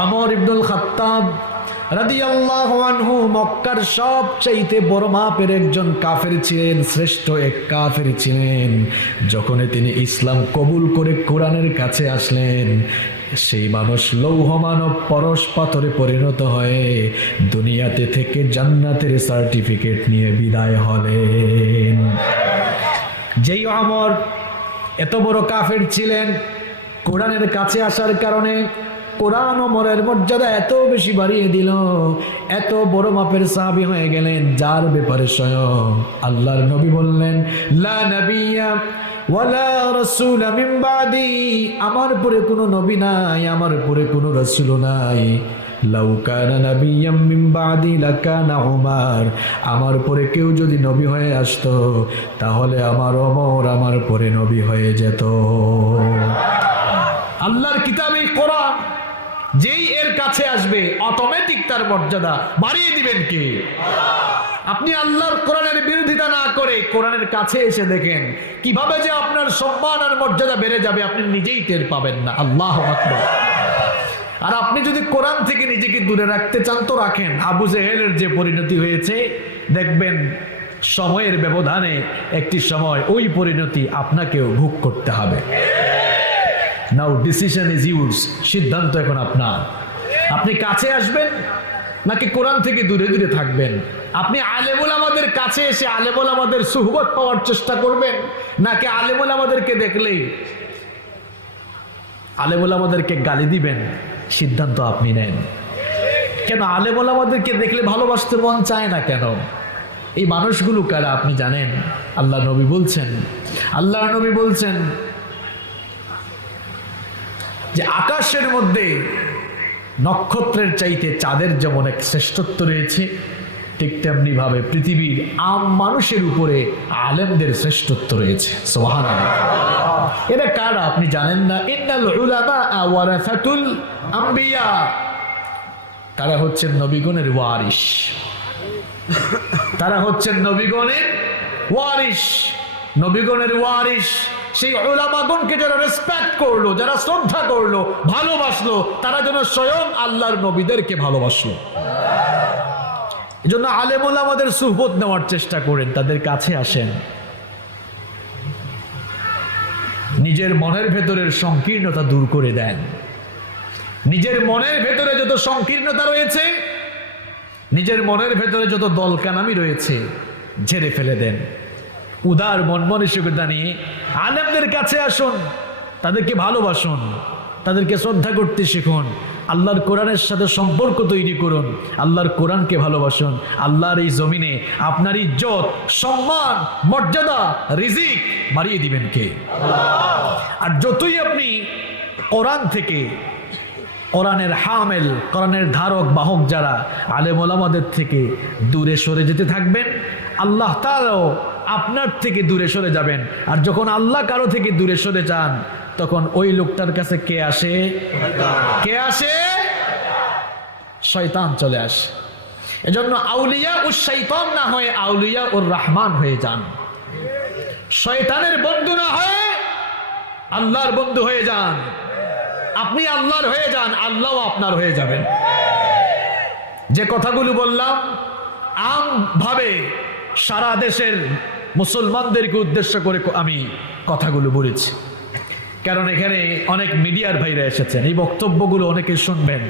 আমর ইবনুল খাত্তাব রাদিয়াল্লাহু মক্কার সবচাইতে বড় মাপের একজন কাফের ছিলেন, শ্রেষ্ঠ এক কাফের ছিলেন। যখন তিনি ইসলাম কবুল করে কোরআনের কাছে আসলেন, সেই মানুষ লৌহ মানব পরশ পাথরে পরিণত হয়ে দুনিয়াতে থেকে জান্নাতের সার্টিফিকেট নিয়ে বিদায় হলেন। যেই আমর এত বড় কাফের ছিলেন, কোরআনের কাছে আসার কারণে কোরআন ওমরের মর্যাদা এত বেশি বাড়িয়ে দিল, এত বড় মাপের সাহাবি হয়ে গেলেন, যার ব্যাপারে স্বয়ং আল্লাহর নবী বললেন, লা নবিয়া আমার পরে কোনো নবী নাই, আমার পরে কোনো রাসূল নাই। আমার পরে কেউ যদি নবী হয়ে আসতো, তাহলে আমার অমর আমার পরে নবী হয়ে যেত। আল্লাহর কিতাবে কোরআন যেই এর কাছে আসবে অটোমেটিক তার মর্যাদা বাড়িয়ে দিবেন কে? আপনি আল্লাহর কোরআনের বিরোধিতা না করে কোরআনের কাছে এসে দেখেন, কীভাবে যে আপনার সম্মান আর মর্যাদা বেড়ে যাবে আপনি নিজেই টের পাবেন না। আল্লাহ আর আপনি যদি কোরআন থেকে নিজেকে দূরে রাখতে চান, তো রাখেন। আবু জেহেলের যে পরিণতি হয়েছে, দেখবেন সময়ের ব্যবধানে একটি সময় ওই পরিণতি আপনাকেও ভোগ করতে হবে। নাও ডিসিশন ইজ ইউজ সিদ্ধান্ত এখন আপনার। আপনি কাছে আসবেন, নাকি কোরআন থেকে দূরে দূরে থাকবেন? আপনি আলেমুল আমাদের কাছে এসে আলেমুল আমাদের সুহবত পাওয়ার চেষ্টা করবেন, নাকি আলেমুল আমাদেরকে দেখলেই আলেমুল আমাদেরকে গালি দিবেন? সিদ্ধান্ত আপনি নেন। কেন আলেমুল আমাদেরকে দেখলে ভালোবাসতে মন চায় না কেন? এই মানুষগুলো কারা আপনি জানেন? আল্লাহ নবী বলছেন। আল্লাহ নবী বলছেন যে আকাশের মধ্যে নক্ষত্রের চাইতে চাঁদের যেমন এক শ্রেষ্ঠত্ব রয়েছে, ঠিক তেমনি ভাবে পৃথিবীর আম মানুষের উপরে আলেমদের শ্রেষ্ঠত্ব রয়েছে। সোহান কারা আপনি জানেন না? ওয়ারাসাতুল আম্বিয়া। তারা হচ্ছেন নবীগণের ওয়ারিশ। তারা হচ্ছেন নবীগণের ওয়ারিশ। নবীগণের ওয়ারিশ সেই ওলামাগণকে যারা রেসপেক্ট করল, যারা শ্রদ্ধা করল, ভালোবাসলো, তারা যেন স্বয়ং আল্লাহর নবীদেরকে ভালোবাসলো। এই জন্য আলেমুল আমাদের সুহবত নেওয়ার চেষ্টা করেন, তাদের কাছে আসেন। নিজের মনের ভেতরের সংকীর্ণতা দূর করে দেন। নিজের মনের ভেতরে যত সংকীর্ণতা রয়েছে, নিজের মনের ভেতরে যত দলকানামি রয়েছে, ঝেড়ে ফেলে দেন। উদার মন মানসিকতা নিয়ে আলেমদের কাছে আসুন, তাদেরকে ভালোবাসুন, তাদেরকে শ্রদ্ধা করতে শিখুন, আল্লাহর কোরআনের সাথে সম্পর্ক তৈরি করুন, আল্লাহর কোরআনকে ভালোবাসুন, আল্লাহর এই জমিনে আপনার ইজ্জত, সম্মান, মর্যাদা, রিজিক বাড়িয়ে দিবেন কে? আর যতই আপনি কোরআন থেকে কোরআনের হামেল, কোরআনের ধারক, বাহক যারা আলেম ওলামাদের থেকে দূরে সরে যেতে থাকবেন, আল্লাহ তারাও আপনার থেকে দূরে সরে যাবেন। আর যখন আল্লাহ কারও থেকে দূরে সরে যান, তখন ওই লোকটার কাছে কে আসে? কে আসে? শয়তান চলে আসে। এজন্য আউলিয়া ও শৈতান না হয়ে আউলিয়া ওর রহমান হয়ে যান। শয়তানের বন্ধু না হয়ে আল্লাহর বন্ধু হয়ে যান। আপনি আল্লাহর হয়ে যান আল্লাহ আপনার হয়ে যাবেন। যে কথাগুলো বললাম, আম ভাবে সারা দেশের মুসলমানদেরকে উদ্দেশ্য করে আমি কথাগুলো বলেছি। কারণ এখানে অনেক মিডিয়ার ভাইরা এসেছেন, এই বক্তব্যগুলো অনেকে শুনবেন।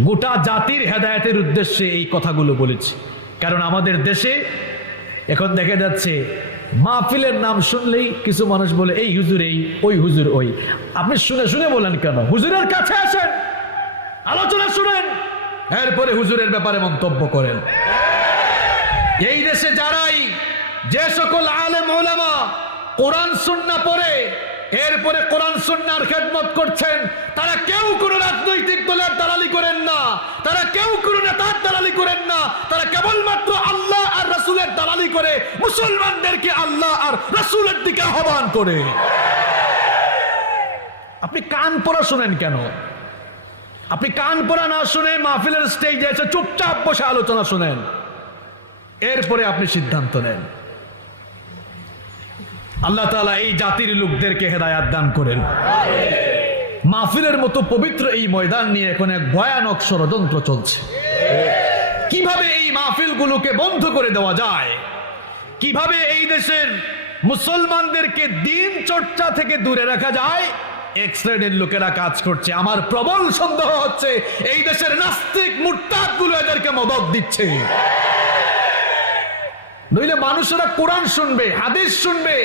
গোটা জাতির হেদায়তের উদ্দেশ্যে এই কথাগুলো বলেছি। কারণ আমাদের দেশে এখন দেখা যাচ্ছে, মাহফিলের নাম শুনলেই কিছু মানুষ বলে, এই হুজুর এই, ওই হুজুর ওই। আপনি শুনে শুনে বলেন কেন? হুজুরের কাছে আসেন, আলোচনা শুনেন, এরপরে হুজুরের ব্যাপারে মন্তব্য করেন। এই দেশে যারাই যে সকল আলেম ওলামা কোরআন সুন্না পড়ে, এরপরে কোরআন সুন্নার খেদমত করছেন, তারা কেউ কোনো রাজনৈতিক দলের দালালি করেন না, তারা কেউ কোনো নেতার দালালি করেন না, তারা কেবলমাত্র আল্লাহ আর রাসূলের দালালি করে, মুসলমানদেরকে আল্লাহ আর রাসূলের দিকে আহ্বান করে। আপনি কান পড়া শুনেন কেন? আপনি কান পড়া না শুনে মাহফিলের স্টেজে এসে চুপচাপ বসে আলোচনা শুনেন। এরপরে আপনি সিদ্ধান্ত নেন। আল্লাহ তাআলা এই জাতির লোকদেরকে হেদায়াত দান করেন। মাহফিলের মতো পবিত্র এই ময়দান নিয়ে এখন এক ভয়ানক ষড়যন্ত্র চলছে। কীভাবে এই মাহফিলগুলোকে বন্ধ করে দেওয়া যায়? কীভাবে এই দেশের মুসলমানদেরকে দিন চর্চা থেকে দূরে রাখা যায়? এক শ্রেণির লোকেরা কাজ করছে। আমার প্রবল সন্দেহ হচ্ছে এই দেশের নাস্তিক মুরতাদগুলো এদেরকে মদত দিচ্ছে। নইলে মানুষেরা কোরআন শুনবে, হাদিস শুনবে।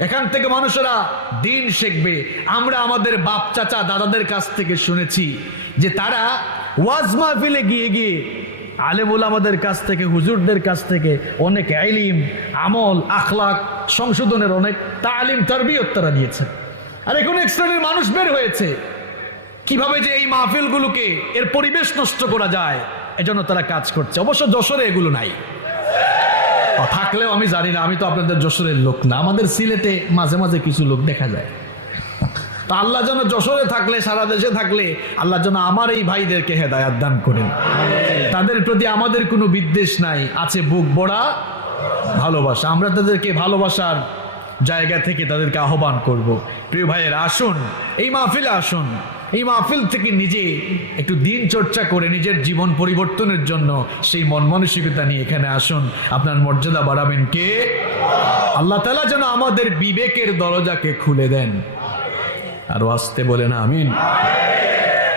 এখান থেকে মানুষেরা দিন শিখবে। আমরা আমাদের বাপ, চাচা, দাদাদের কাছ থেকে শুনেছি যে তারা ওয়াজ মাহফিলে গিয়ে গিয়ে আলেমুল আমাদের কাছ থেকে, হুজুরদের কাছ থেকে অনেক আইলিম, আমল, আখলাক, সংশোধনের অনেক তালিম, তরবিয়ত তারা দিয়েছে। আর এখন এক শ্রেণির মানুষ বের হয়েছে। কীভাবে যে এই মাহফিলগুলোকে এর পরিবেশ নষ্ট করা যায়, এজন্য তারা কাজ করছে। অবশ্য যশোরে এগুলো নাই। থাকলেও আমি জানি না, আমি তো আপনাদের যশোরের লোক না। আমাদের সিলেটে মাঝে মাঝে কিছু লোক দেখা যায়। তো আল্লাহ যেন যশোরে থাকলে, সারা দেশে থাকলে, আল্লাহ যেন আমার এই ভাইদেরকে হেদায়াত দান করেন। তাদের প্রতি আমাদের কোনো বিদ্বেষ নাই, আছে বুক বড়া, ভালোবাসা। আমরা তাদেরকে ভালোবাসার জায়গা থেকে তাদেরকে আহ্বান করব। প্রিয় ভাইয়ের, আসুন, এই মাহফিলে আসুন। এই মাহফিল থেকে নিজে একটু দিন চর্চা করে নিজের জীবন পরিবর্তনের জন্য সেই মন মানসিকতা নিয়ে এখানে আসুন। আপনার মর্যাদা বাড়াবেন কে? আল্লাহ তালা যেন আমাদের বিবেকের দরজাকে খুলে দেন। আরও আসতে বলে না আমিন।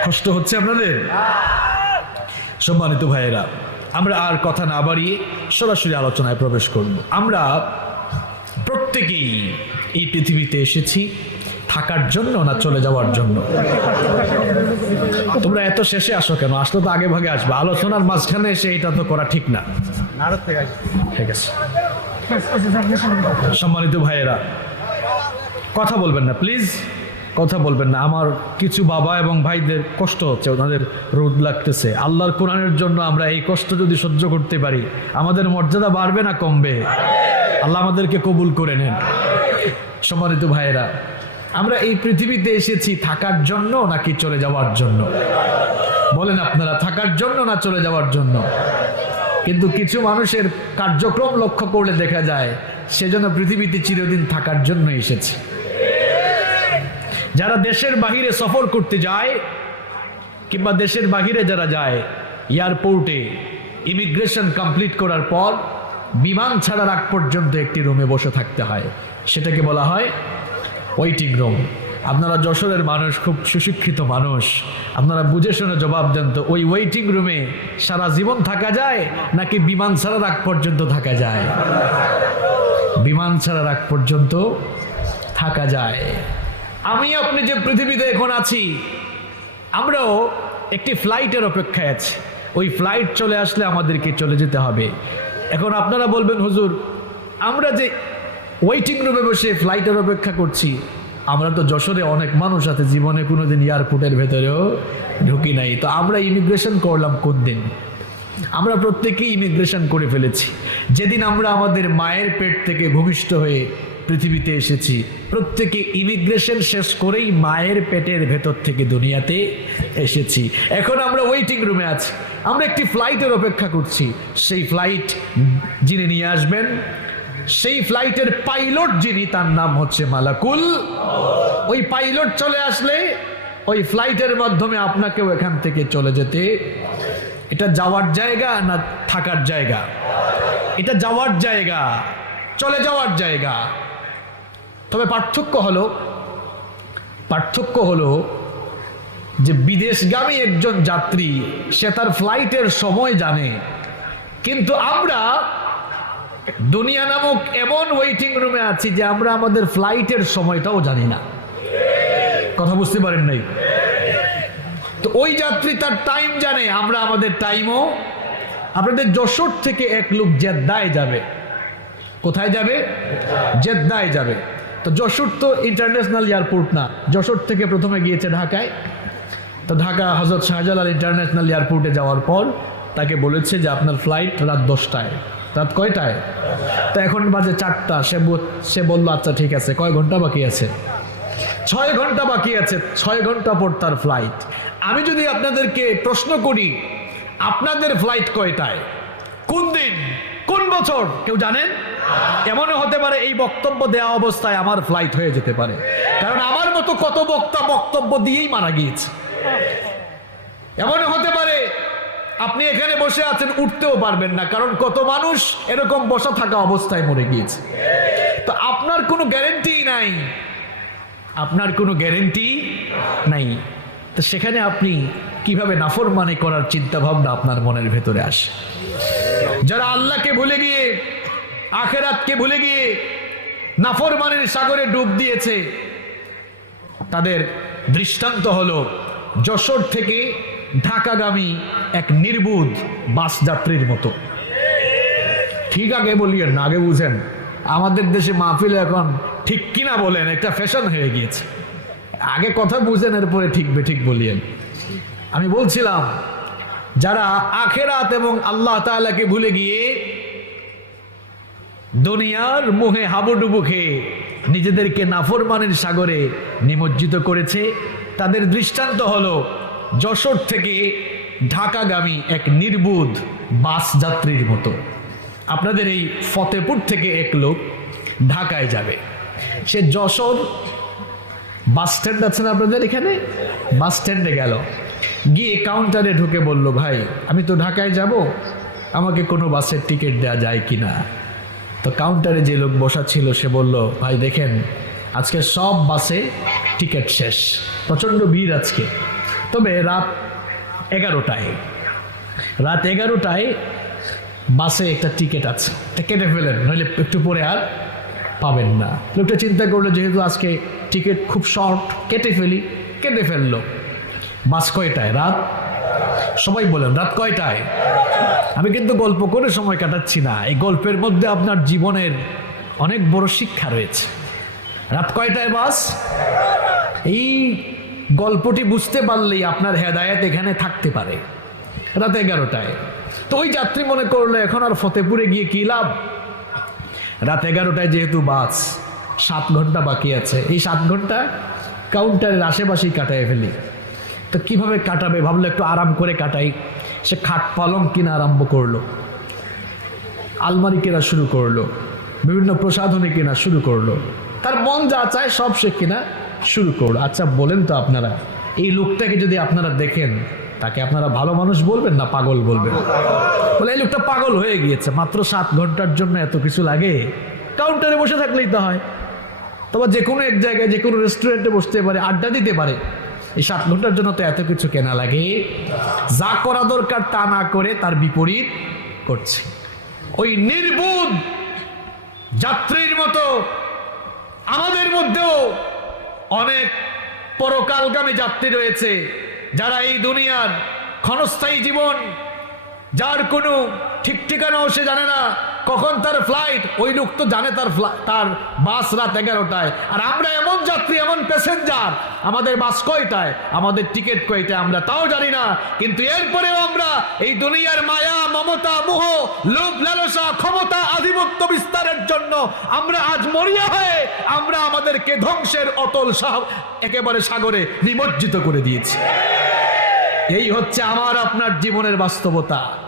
কষ্ট হচ্ছে আপনাদের? সম্মানিত ভাইয়েরা, আমরা আর কথা না বাড়িয়ে সরাসরি আলোচনায় প্রবেশ করব। আমরা প্রত্যেকেই এই পৃথিবীতে এসেছি থাকার জন্য না চলে যাওয়ার জন্য? তোমরা এত শেষে আসো কেন? আসলে তো আগে ভাগে আসবে। আলোচনার মাঝখানে এসে এটা তো করা ঠিক না। ঠিক আছে। সম্মানিত ভাইয়েরা কথা বলবেন না প্লিজ। কথা বলবেন না। আমার কিছু বাবা এবং ভাইদের কষ্ট হচ্ছে ওনাদের রোদ লাগতেছে। আল্লাহর কোরআনের জন্য আমরা এই কষ্ট যদি সহ্য করতে পারি আমাদের মর্যাদা বাড়বে না কমবে? আল্লাহ আমাদেরকে কবুল করে নেন। সম্মানিত ভাইয়েরা আমরা এই পৃথিবীতে এসেছি থাকার জন্য নাকি চলে যাওয়ার জন্য? বলেন আপনারা, থাকার জন্য না চলে যাওয়ার জন্য? কিন্তু কিছু মানুষের কার্যক্রম লক্ষ্য করলে দেখা যায়, সেজন্য পৃথিবীতে চিরদিন থাকার জন্য এসেছে। যারা দেশের বাহিরে সফর করতে যায়, কিংবা দেশের বাহিরে যারা যায়, এয়ারপোর্টে ইমিগ্রেশন কমপ্লিট করার পর বিমান ছাড়ার আগ পর্যন্ত একটি রুমে বসে থাকতে হয়। সেটাকে বলা হয় ওয়েটিং রুম আপনারা যশোরের মানুষ, খুব সুশিক্ষিত মানুষ। আপনারা বুঝে শুনে জবাব দেন তো, ওই ওয়েটিং রুমে সারা জীবন থাকা যায়, নাকি বিমান ছাড়ার আগ পর্যন্ত থাকা যায়? বিমান ছাড়ার আগ পর্যন্ত থাকা যায়। আমি আপনি যে পৃথিবীতে এখন আছি, আমরাও একটি ফ্লাইটের অপেক্ষায় আছি। ওই ফ্লাইট চলে আসলে আমাদেরকে চলে যেতে হবে। এখন আপনারা বলবেন, হুজুর, আমরা যে ওয়েটিং রুমে বসে ফ্লাইটের অপেক্ষা করছি। আমরা তো যশোরে অনেক মানুষ আছে, জীবনে কোনোদিন এয়ারপোর্টের ভেতরেও ঢুকি নাই। তো আমরা ইমিগ্রেশন করলাম কোন দিন? আমরা প্রত্যেকেই ইমিগ্রেশন করে ফেলেছি। যেদিন আমরা আমাদের মায়ের পেট থেকে ভূমিষ্ঠ হয়ে পৃথিবীতে এসেছি, প্রত্যেকে ইমিগ্রেশন শেষ করেই মায়ের পেটের ভেতর থেকে দুনিয়াতে এসেছি। এখন আমরা ওয়েটিং রুমে আছি। আমরা একটি ফ্লাইটের অপেক্ষা করছি। সেই ফ্লাইট যিনি নিয়ে আসবেন সেই ফ্লাইটের পাইলট যিনি, তার নাম হচ্ছে মালাকুল। ওই পাইলট চলে আসলে, ওই ফ্লাইটের মাধ্যমে আপনাকেও এখান থেকে চলে যেতে। এটা যাওয়ার জায়গা না থাকার জায়গা? এটা যাওয়ার জায়গা, চলে যাওয়ার জায়গা। তবে পার্থক্য হলো পার্থক্য হলো যে বিদেশগামী একজন যাত্রী, সে তার ফ্লাইটের সময় জানে। কিন্তু আমরা দুনিয়া নামক এমন ওয়েটিং রুমে আছি যে আমরা আমাদের ফ্লাইটের সময়টাও জানি না। কথা বুঝতে পারেন নাই? তো ওই যাত্রী তার টাইম জানে, আমরা আমাদের টাইমও আপনাদের যশোর থেকে এক লোক জেদ্দায় যাবে। কোথায় যাবে? জেদ্দায় যাবে। তো যশোর তো ইন্টারন্যাশনাল এয়ারপোর্ট না। যশোর থেকে প্রথমে গিয়েছে ঢাকায়। তো ঢাকা হজরত শাহজালাল ইন্টারন্যাশনাল এয়ারপোর্টে যাওয়ার পর তাকে বলেছে যে আপনার ফ্লাইট রাত দশটায়। রাত কয়টায়? তো এখন বাজে চারটা। সে সে বলল আচ্ছা ঠিক আছে, কয় ঘণ্টা বাকি আছে? ছয় ঘণ্টা বাকি আছে, ছয় ঘণ্টা পর তার ফ্লাইট আমি যদি আপনাদেরকে প্রশ্ন করি, আপনাদের ফ্লাইট কয়টায়? কোন দিন? কোন বছর? কেউ জানেন? এমনও হতে পারে এই বক্তব্য দেওয়া অবস্থায় আমার ফ্লাইট হয়ে যেতে পারে। কারণ আমার মতো কত বক্তা বক্তব্য দিয়েই মারা গিয়েছে। এমন হতে পারে আপনি এখানে বসে আছেন, উঠতেও পারবেন না, কারণ কত মানুষ এরকম বসা থাকা অবস্থায় মরে গিয়েছে। তো আপনার কোনো গ্যারেন্টি নাই। আপনার কোনো গ্যারেন্টি নাই। তো সেখানে আপনি কীভাবে নাফরমানি করার চিন্তা ভাবনা আপনার মনের ভেতরে আসে? যারা আল্লাহকে ভুলে গিয়ে, আখেরাতকে ভুলে গিয়ে নাফরমানের সাগরে ডুব দিয়েছে, তাদের দৃষ্টান্ত হলো যশোর থেকে ঢাকাগামী এক নির্বুধ বাস যাত্রীর মতো। ঠিক আগে বলিয়েন না, আগে বুঝেন। আমাদের দেশে মাহফিল এখন ঠিক কিনা বলেন, একটা ফ্যাশন হয়ে গিয়েছে। আগে কথা বুঝেন, এরপরে ঠিক বেঠিক বলিয়েন। আমি বলছিলাম, যারা আখেরাত এবং আল্লাহ তাআলাকে ভুলে গিয়ে দুনিয়ার মুহে হাবুডুবু খেয়ে নিজেদেরকে নাফরমানের সাগরে নিমজ্জিত করেছে, তাদের দৃষ্টান্ত হলো যশোর থেকে ঢাকাগামী এক নির্বুধ বাস যাত্রীর মতো। আপনাদের এই ফতেপুর থেকে এক লোক ঢাকায় যাবে। সে যশোর বাস স্ট্যান্ড আছে না আপনাদের এখানে? বাস স্ট্যান্ডে গেল। গিয়ে কাউন্টারে ঢুকে বলল, ভাই, আমি তো ঢাকায় যাব। আমাকে কোনো বাসের টিকিট দেওয়া যায় কি না? তো কাউন্টারে যে লোক বসা ছিল, সে বলল, ভাই, দেখেন, আজকে সব বাসে টিকিট শেষ। প্রচণ্ড ভিড় আজকে। তবে রাত এগারোটায় রাত এগারোটায় বাসে একটা টিকিট আছে। কেটে ফেলেন, নইলে একটু পরে আর পাবেন না। লোকটা চিন্তা করল, যেহেতু আজকে টিকিট খুব শর্ট, কেটে ফেলি। কেটে ফেলল। বাস কয়টায়? রাত? সবাই বলেন রাত কয়টায়? আমি কিন্তু গল্প করে সময় কাটাচ্ছি না। এই গল্পের মধ্যে আপনার জীবনের অনেক বড় শিক্ষা রয়েছে। রাত কয়টায় বাস? এই গল্পটি বুঝতে পারলেই আপনার হেদায়েত এখানে থাকতে পারে। রাত এগারোটায়। তো ওই যাত্রী মনে করল, এখন আর ফতেপুরে গিয়ে কি লাভ? রাত এগারোটায় যেহেতু বাস, সাত ঘণ্টা বাকি আছে। এই সাত ঘণ্টা কাউন্টারের আশেপাশেই কাটায় ফেলি। তো কীভাবে কাটাবে? ভাবলো একটু আরাম করে কাটাই। সে খাট পালং কিনা আরম্ভ করল। আলমারি কেনা শুরু করল। বিভিন্ন প্রসাধনী কেনা শুরু করল। তার মন যা চায় সব সে কেনা। শুরু করল আচ্ছা বলেন তো আপনারা, এই লোকটাকে যদি আপনারা দেখেন, তাকে আপনারা ভালো মানুষ বলবেন না পাগল বলবেন? বলে, এই লোকটা পাগল হয়ে গিয়েছে, মাত্র সাত ঘণ্টার জন্য এত কিছু লাগে। কাউন্টারে বসে থাকলেই তো হয়। তোমার যে কোনো এক জায়গায়, যে কোনো রেস্টুরেন্টে বসতে পারে, আড্ডা দিতে পারে। এই সাত ঘণ্টার জন্য তো এত কিছু কেনা লাগে। যা করা দরকার তা না করে তার বিপরীত করছে। ওই নির্বুধ যাত্রীর মতো আমাদের মধ্যেও অনেক পরকালগামী যাত্রী রয়েছে যারা এই দুনিয়ার ক্ষণস্থায়ী জীবন, যার কোনো ঠিক ঠিকানাও সে জানে না। কখন তার ফ্লাইট ওই লোক তো জানে তার তার বাস রাত এগারোটায়। আর আমরা এমন যাত্রী, এমন প্যাসেঞ্জার আমাদের বাস কয়টায়? আমাদের টিকিট কয়টায়? আমরা তাও জানি না। কিন্তু এরপরেও আমরা এই দুনিয়ার মায়া, মমতা, মোহ, লোভ, লালসা, ক্ষমতা, আধিপত্য বিস্তারের জন্য আমরা আজ মরিয়া হয়ে আমরা আমাদেরকে ধ্বংসের অতল সাহ একেবারে সাগরে নিমজ্জিত করে দিয়েছি। এই হচ্ছে আমার, আপনার জীবনের বাস্তবতা।